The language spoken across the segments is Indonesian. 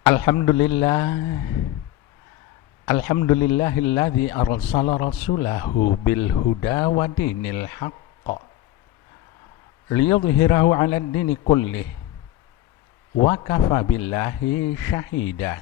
Alhamdulillah, Alhamdulillahilladzi arsala rasulahu bil huda wa dinil haqq liyudhhirahu 'alad dini kullih wa kafa billahi syahida.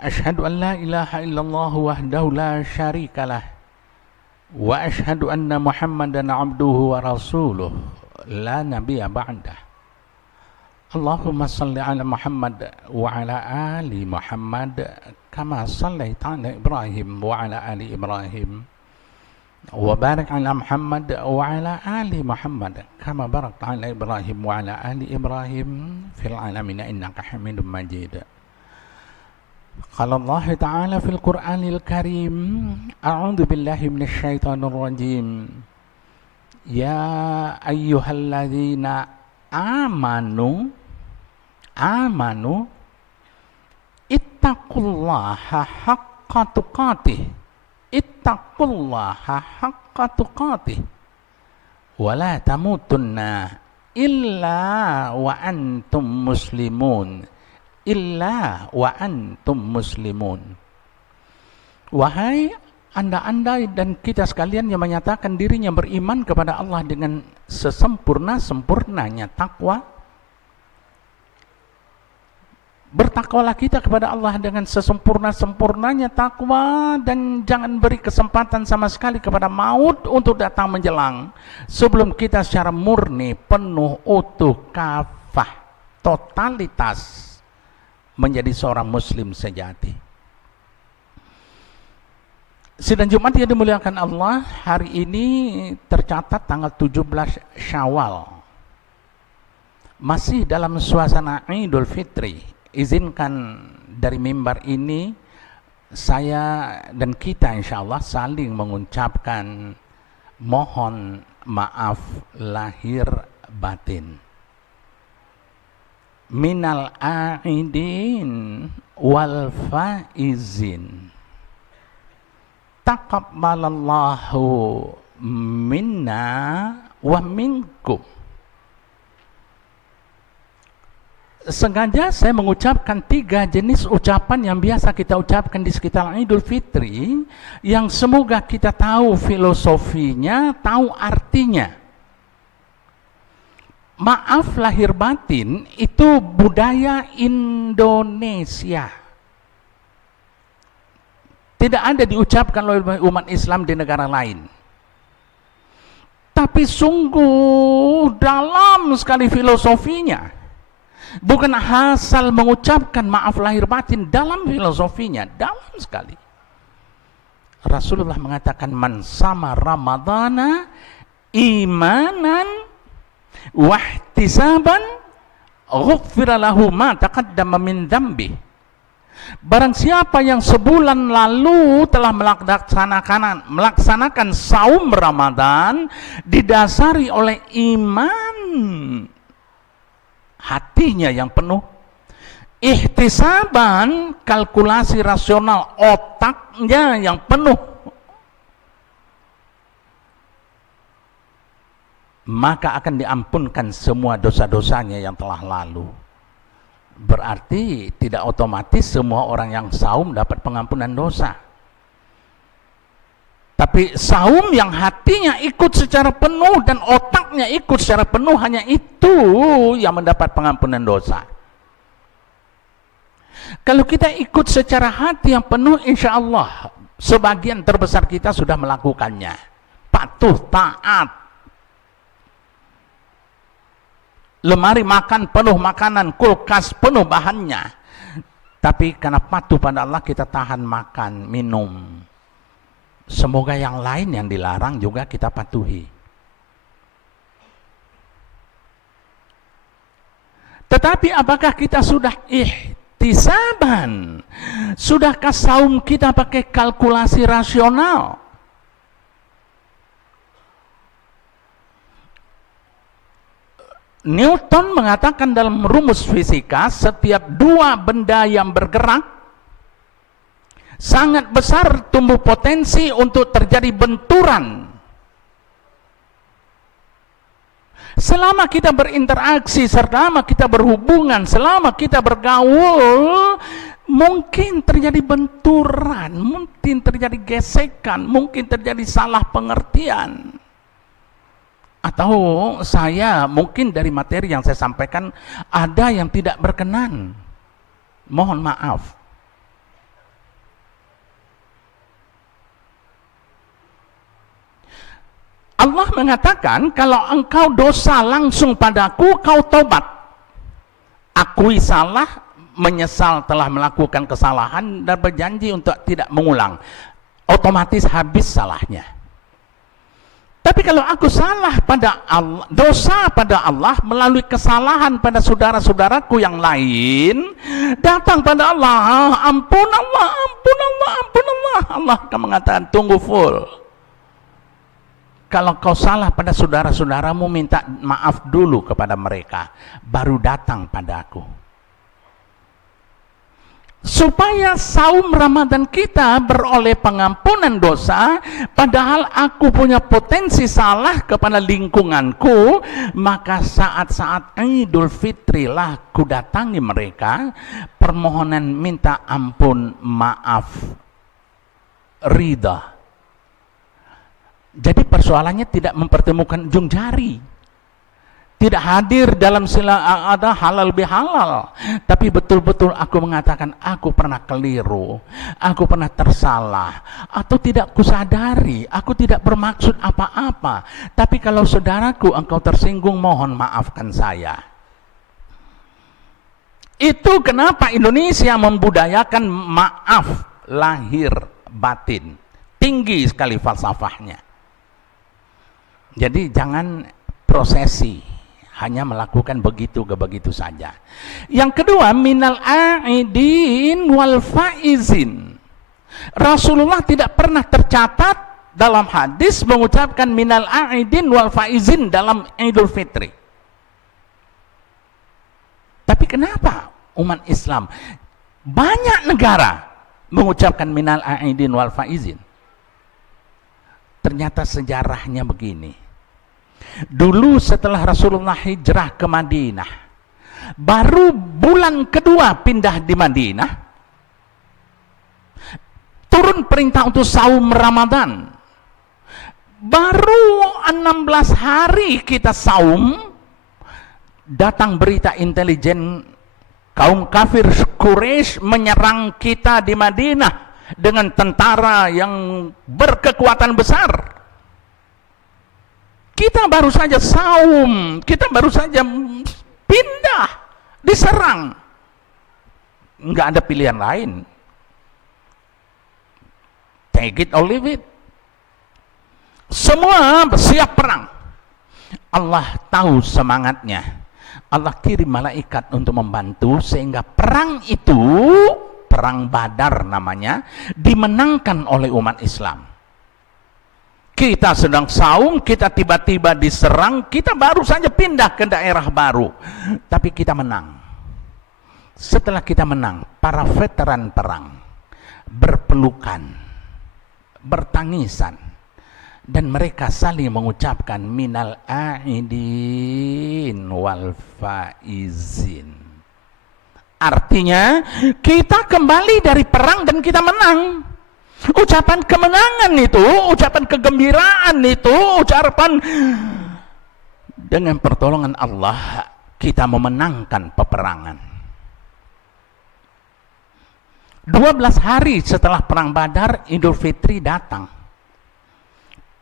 Asyhadu an la ilaha illallah wahdahu la syarikalah wa asyhadu anna Muhammadan 'abduhu wa rasuluh la nabiyya ba'dah. Allahumma salli ala Muhammad wa ala ali Muhammad kama sallaita ala Ibrahim wa ala ali Ibrahim wa barik ala Muhammad wa ala ali Muhammad kama barakta ala Ibrahim wa ala ali Ibrahim fil alamin innaka Hamidum Majid. Qala Allah Ta'ala fil Qur'anil Karim, a'udzu billahi minasy syaithanir rajim. Ya ayyuhalladzina amanu ittaqullaha haqqa tuqatih wa la tamutunna illa wa antum muslimun. Wahai anda dan kita sekalian yang menyatakan dirinya beriman kepada Allah dengan sesempurna-sempurnanya takwa, bertakwalah kita kepada Allah dengan sesempurna-sempurnanya takwa, dan jangan beri kesempatan sama sekali kepada maut untuk datang menjelang sebelum kita secara murni, penuh, utuh, kafah, totalitas menjadi seorang muslim sejati. Sidang Jumat yang dimuliakan Allah, hari ini tercatat tanggal 17 Syawal. Masih dalam suasana Idul Fitri. Izinkan dari mimbar ini saya dan kita insyaallah saling mengucapkan mohon maaf lahir batin. Minal aidin wal faizin. Taqabbalallahu minna wa minkum. Sengaja saya mengucapkan 3 jenis ucapan yang biasa kita ucapkan di sekitar Idul Fitri, yang semoga kita tahu filosofinya, tahu artinya. Maaf lahir batin itu budaya Indonesia. Tidak ada diucapkan oleh umat Islam di negara lain. Tapi sungguh dalam sekali filosofinya. Bukan asal mengucapkan maaf lahir batin, dalam filosofinya, dalam sekali. Rasulullah mengatakan, man sama Ramadana imanan wahtisaban ghuffira lahu ma taqaddama min dzambi. Barang siapa yang sebulan lalu telah melaksanakan saum Ramadan didasari oleh iman hatinya yang penuh, ihtisaban kalkulasi rasional otaknya yang penuh, maka akan diampunkan semua dosa-dosanya yang telah lalu. Berarti tidak otomatis semua orang yang saum dapat pengampunan dosa. Tapi saum yang hatinya ikut secara penuh dan otaknya ikut secara penuh, hanya itu yang mendapat pengampunan dosa. Kalau kita ikut secara hati yang penuh, insya Allah sebagian terbesar kita sudah melakukannya. Patuh, taat. Lemari makan penuh makanan, kulkas penuh bahannya. Tapi karena patuh pada Allah kita tahan makan, minum. Semoga yang lain yang dilarang juga kita patuhi. Tetapi apakah kita sudah ihtisaban? Sudahkah saum kita pakai kalkulasi rasional? Newton mengatakan dalam rumus fisika, setiap 2 benda yang bergerak sangat besar tumbuh potensi untuk terjadi benturan. Selama kita berinteraksi, selama kita berhubungan, selama kita bergaul, mungkin terjadi benturan, mungkin terjadi gesekan, mungkin terjadi salah pengertian. Atau saya mungkin dari materi yang saya sampaikan ada yang tidak berkenan. Mohon maaf. Allah mengatakan, kalau engkau dosa langsung padaku, kau tobat. Akui salah, menyesal telah melakukan kesalahan, dan berjanji untuk tidak mengulang. Otomatis habis salahnya. Tapi kalau aku salah pada Allah, dosa pada Allah melalui kesalahan pada saudara-saudaraku yang lain, datang pada Allah, ampun Allah, ampun Allah, ampun Allah. Allah akan mengatakan, tunggu full. Kalau kau salah pada saudara-saudaramu, minta maaf dulu kepada mereka, baru datang padaku. Supaya saum Ramadan kita beroleh pengampunan dosa, padahal aku punya potensi salah kepada lingkunganku, maka saat-saat Idul Fitri lah ku datangi mereka, permohonan minta ampun, maaf, ridha. Jadi persoalannya tidak mempertemukan ujung jari, tidak hadir dalam sila ada halal bihalal, tapi betul-betul aku mengatakan aku pernah keliru, aku pernah tersalah, atau tidak kusadari, aku tidak bermaksud apa-apa. Tapi kalau saudaraku engkau tersinggung, mohon maafkan saya. Itu kenapa Indonesia membudayakan maaf lahir batin, tinggi sekali falsafahnya. Jadi jangan prosesi, hanya melakukan begitu ke begitu saja. Yang kedua, minal aidin wal faizin. Rasulullah tidak pernah tercatat dalam hadis mengucapkan minal aidin wal faizin dalam Idul Fitri. Tapi kenapa umat Islam banyak negara mengucapkan minal aidin wal faizin? Ternyata sejarahnya begini. Dulu setelah Rasulullah hijrah ke Madinah, baru bulan kedua pindah di Madinah, turun perintah untuk saum Ramadan. Baru 16 hari kita saum, datang berita intelijen kaum kafir Quraisy menyerang kita di Madinah dengan tentara yang berkekuatan besar. Kita baru saja saum, kita baru saja pindah, diserang. Nggak ada pilihan lain. Take it or leave it. Semua siap perang. Allah tahu semangatnya. Allah kirim malaikat untuk membantu sehingga perang itu, perang Badar namanya, dimenangkan oleh umat Islam. Kita sedang saum, kita tiba-tiba diserang, kita baru saja pindah ke daerah baru, tapi kita menang. Setelah kita menang, para veteran perang berpelukan, bertangisan, dan mereka saling mengucapkan minal aidin wal faizin. Artinya kita kembali dari perang dan kita menang. Ucapan kemenangan itu, ucapan kegembiraan itu, ucapan dengan pertolongan Allah kita memenangkan peperangan. 12 hari setelah perang Badar, Idul Fitri datang.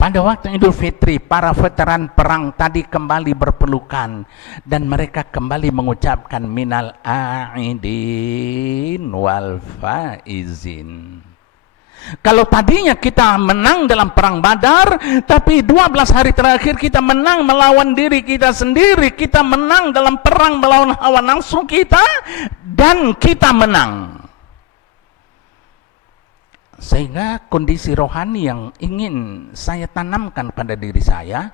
Pada waktu Idul Fitri, para veteran perang tadi kembali berpelukan dan mereka kembali mengucapkan minal aidin wal faizin. Kalau tadinya kita menang dalam perang Badar, tapi 12 hari terakhir kita menang melawan diri kita sendiri, kita menang dalam perang melawan hawa nafsu kita, dan kita menang. Sehingga kondisi rohani yang ingin saya tanamkan pada diri saya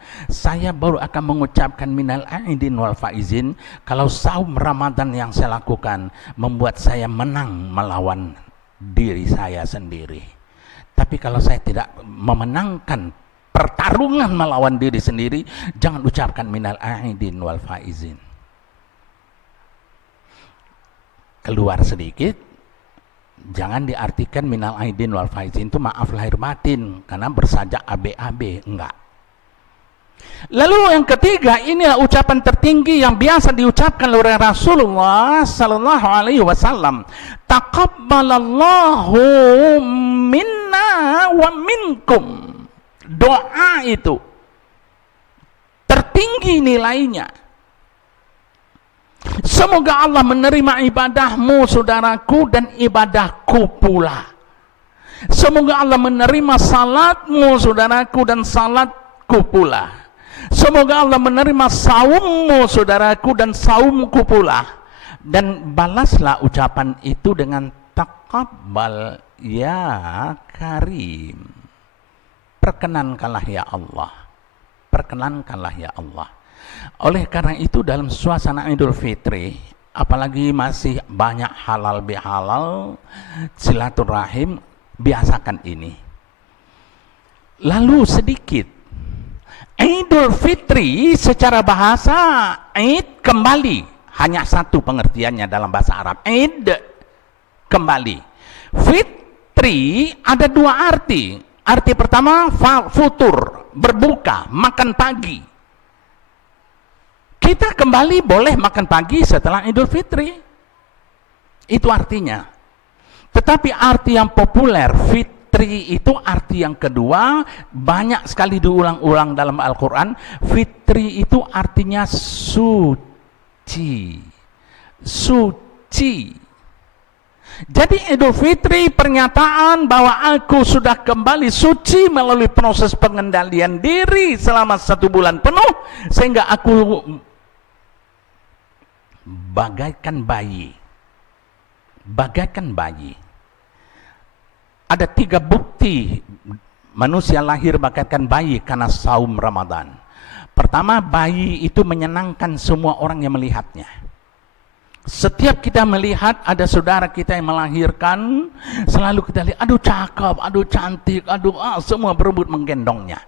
baru akan mengucapkan minal aidin wal faizin kalau saum Ramadan yang saya lakukan membuat saya menang melawan diri saya sendiri. Tapi kalau saya tidak memenangkan pertarungan melawan diri sendiri, jangan ucapkan minal aidin wal faizin. Keluar sedikit, jangan diartikan minal aidin wal faizin itu maaf lahir batin karena bersajak AB, enggak. Lalu yang ketiga, inilah ucapan tertinggi yang biasa diucapkan oleh Rasulullah sallallahu alaihi wasallam. Taqabbalallahu minna wa minkum. Doa itu tertinggi nilainya. Semoga Allah menerima ibadahmu saudaraku dan ibadahku pula. Semoga Allah menerima salatmu saudaraku dan salatku pula. Semoga Allah menerima saummu saudaraku dan saumku pula. Dan balaslah ucapan itu dengan taqabbal ya karim. Perkenankanlah ya Allah. Perkenankanlah ya Allah. Oleh karena itu dalam suasana Idul Fitri, apalagi masih banyak halal bihalal, silaturahim, biasakan ini. Lalu sedikit, Idul Fitri secara bahasa Id kembali, hanya satu pengertiannya dalam bahasa Arab. Id kembali. Fitri ada dua arti. Arti pertama futur, berbuka, makan pagi. Kita kembali boleh makan pagi setelah Idul Fitri. Itu artinya. Tetapi arti yang populer, fitri itu arti yang kedua, banyak sekali diulang-ulang dalam Al-Quran. Fitri itu artinya suci. Suci. Jadi Idul Fitri pernyataan bahwa aku sudah kembali suci melalui proses pengendalian diri selama 1 bulan penuh, sehingga aku bagaikan bayi. Bagaikan bayi. Ada 3 bukti manusia lahir bagaikan bayi karena saum Ramadan. Pertama, bayi itu menyenangkan semua orang yang melihatnya. Setiap kita melihat ada saudara kita yang melahirkan, selalu kita lihat, aduh cakep, aduh cantik, semua berebut menggendongnya.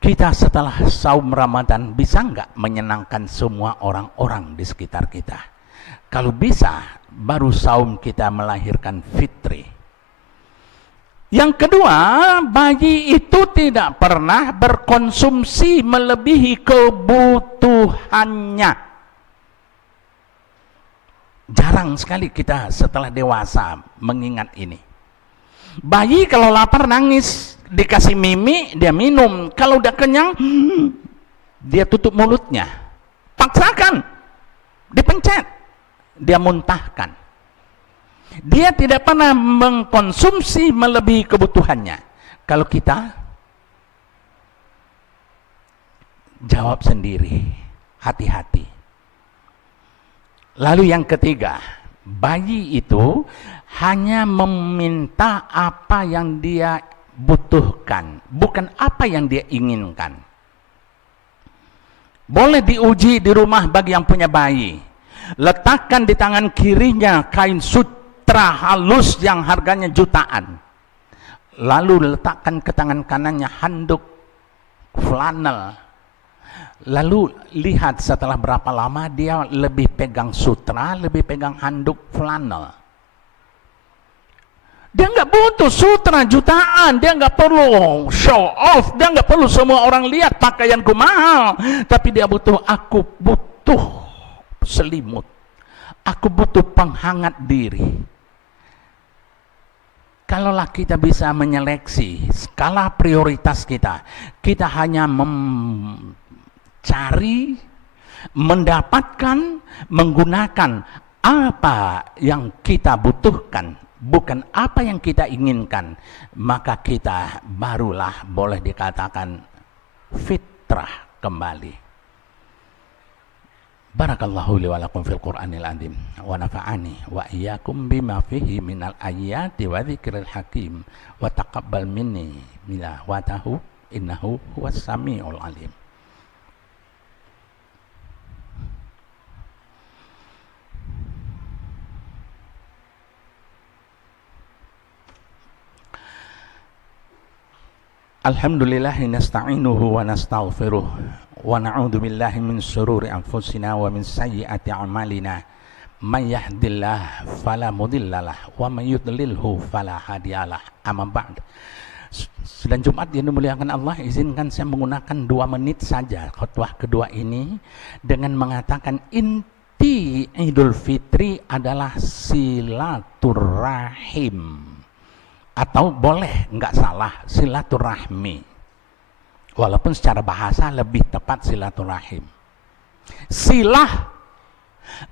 Kita setelah saum Ramadan bisa nggak menyenangkan semua orang-orang di sekitar kita? Kalau bisa, baru saum kita melahirkan fitri. Yang kedua, bayi itu tidak pernah berkonsumsi melebihi kebutuhannya. Jarang sekali kita setelah dewasa mengingat ini. Bayi kalau lapar nangis, dikasih mimi, dia minum. Kalau udah kenyang, dia tutup mulutnya. Paksakan, dipencet, dia muntahkan. Dia tidak pernah mengkonsumsi melebihi kebutuhannya. Kalau kita, jawab sendiri, hati-hati. Lalu yang ketiga, bayi itu hanya meminta apa yang dia butuhkan, bukan apa yang dia inginkan. Boleh diuji di rumah bagi yang punya bayi. Letakkan di tangan kirinya kain sutra halus yang harganya jutaan. Lalu letakkan ke tangan kanannya handuk flanel. Lalu lihat setelah berapa lama dia lebih pegang sutra, lebih pegang handuk flanel. Dia nggak butuh sutra jutaan, dia nggak perlu show off, dia nggak perlu semua orang lihat pakaianku mahal. Tapi dia butuh, aku butuh selimut, aku butuh penghangat diri. Kalaulah kita bisa menyeleksi skala prioritas kita, kita hanya cari, mendapatkan, menggunakan apa yang kita butuhkan, bukan apa yang kita inginkan, maka kita barulah boleh dikatakan fitrah kembali. Barakallahu li wa lakum fil Qur'anil azim wa nafa'ani wa iyyakum bima fihi minal ayati wa dzikril hakim wa taqabbal minni bila watahu innahu huwas samiul alim. Alhamdulillahi nasta'inuhu wa nastaghfiruh wa na'udzu billahi min syururi anfusina wa min sayyiati a'malina. May yahdihillahu fala mudhillalah wa may yudlilhu fala hadiyalah. Amma ba'd. Sedang Jumat yang dimuliakan Allah, izinkan saya menggunakan 2 menit saja khutbah kedua ini dengan mengatakan inti Idul Fitri adalah silaturahim. Atau boleh, nggak salah, silaturahmi. Walaupun secara bahasa lebih tepat silaturahim. Silah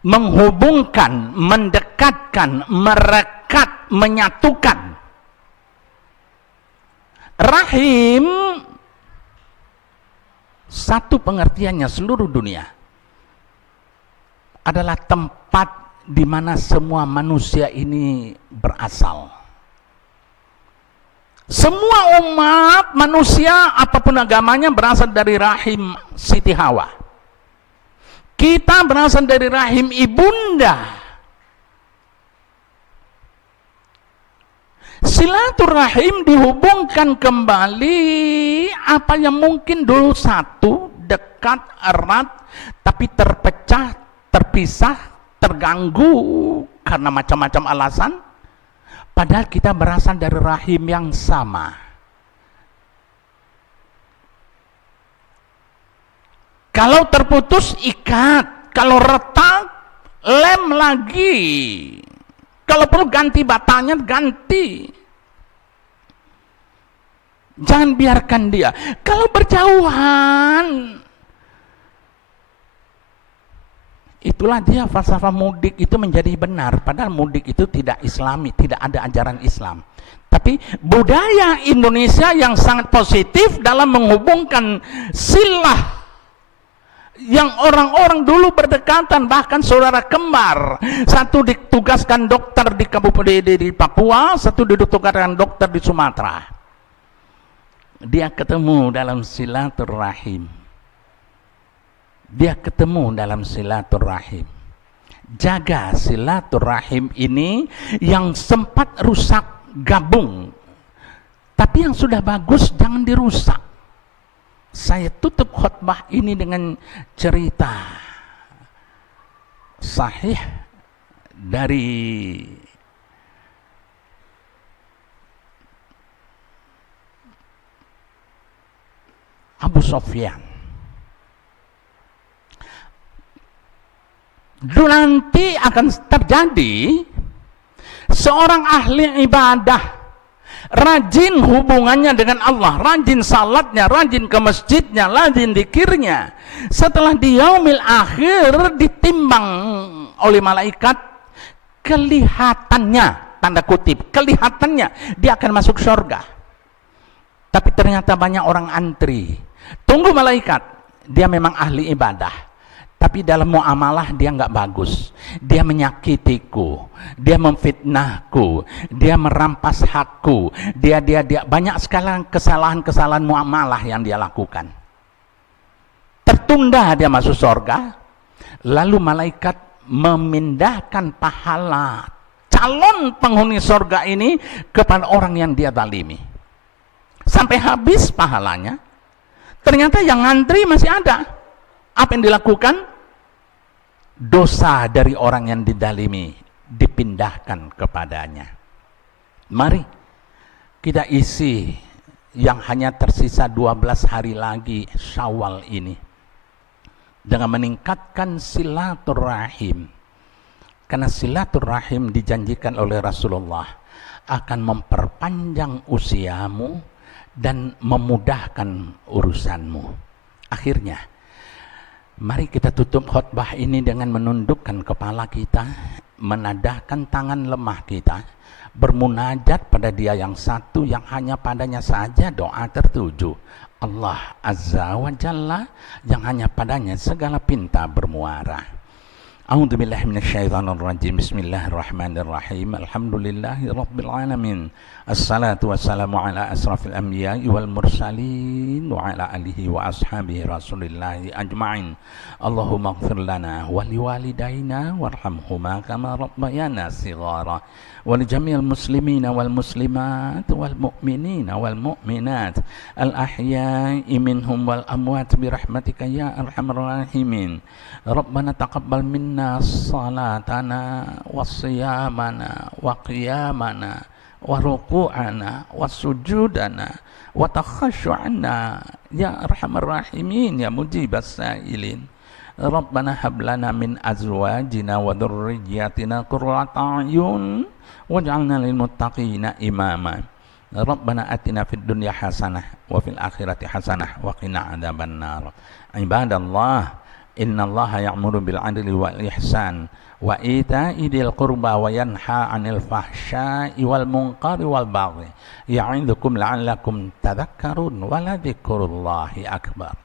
menghubungkan, mendekatkan, merekat, menyatukan. Rahim satu pengertiannya seluruh dunia adalah tempat di mana semua manusia ini berasal. Semua umat manusia apapun agamanya berasal dari rahim Siti Hawa. Kita berasal dari rahim ibunda. Silaturahim dihubungkan kembali apa yang mungkin dulu satu, dekat, erat, tapi terpecah, terpisah, terganggu karena macam-macam alasan. Padahal kita berasal dari rahim yang sama. Kalau terputus, ikat. Kalau retak, lem lagi. Kalau perlu ganti batanya, ganti. Jangan biarkan dia. Kalau berjauhan, itulah dia falsafah mudik itu menjadi benar. Padahal mudik itu tidak islami, tidak ada ajaran Islam. Tapi budaya Indonesia yang sangat positif dalam menghubungkan silah yang orang-orang dulu berdekatan, bahkan saudara kembar. Satu ditugaskan dokter di Kabupaten di Papua, satu ditugaskan dokter di Sumatera. Dia ketemu dalam silaturahim. Dia ketemu dalam silaturahim. Jaga silaturahim ini yang sempat rusak, gabung. Tapi yang sudah bagus jangan dirusak. Saya tutup khutbah ini dengan cerita sahih dari Abu Sufyan. Dulu nanti akan terjadi seorang ahli ibadah, rajin hubungannya dengan Allah, rajin salatnya, rajin ke masjidnya, rajin zikirnya. Setelah di yaumil akhir ditimbang oleh malaikat, kelihatannya, tanda kutip, kelihatannya dia akan masuk surga. Tapi ternyata banyak orang antri. Tunggu malaikat, dia memang ahli ibadah. Tapi dalam muamalah dia nggak bagus. Dia menyakitiku, dia memfitnahku, dia merampas hakku, dia banyak sekali kesalahan muamalah yang dia lakukan. Tertunda dia masuk surga. Lalu malaikat memindahkan pahala calon penghuni surga ini kepada orang yang dia zalimi. Sampai habis pahalanya. Ternyata yang ngantri masih ada. Apa yang dilakukan? Dosa dari orang yang didalimi dipindahkan kepadanya. Mari kita isi yang hanya tersisa 12 hari lagi Syawal ini dengan meningkatkan silaturahim. Karena silaturahim dijanjikan oleh Rasulullah akan memperpanjang usiamu dan memudahkan urusanmu. Akhirnya, mari kita tutup khutbah ini dengan menundukkan kepala kita, menadahkan tangan lemah kita, bermunajat pada Dia yang satu yang hanya padanya saja doa tertuju. Allah Azza wa Jalla yang hanya padanya segala pinta bermuara. A'udzu billahi minasyaitonir rajim. Bismillahirrahmanirrahim. Alhamdulillahi rabbil alamin. Assalatu wassalamu ala asrafil anbiya'i wal mursalin wa ala alihi wa ashabihi rasulillahi ajma'in. Allahumma ighfir lana wa liwalidayna warhamhuma kama rabbayana shighara. Wa li jami'il muslimina wal muslimat wal mu'minina wal mu'minat al ahya'i minhum wal amwat bi rahmatika ya arhamar rahimin. Rabbana taqabbal minna salatana wa siyamana wa qiyamana wa ruku'ana wa sujudana wa takhashu'ana ya arhamar rahimin ya mujibas sa'ilin. Rabbana hab lana min azwajina wa dhurriyyatina qurrata a'yun waj'alna lil muttaqina imama. Rabbana atina fid dunya hasanah wa fil akhirati hasanah wa qina adzabannar. Ibadallah, innallaha ya'muru bil 'adli wal ihsan wa ita'i dzil qurba wa yanha 'anil fahsya'i wal munkari wal baghi ya'idzukum la'allakum tadhakkarun wa la dzikrullahi akbar.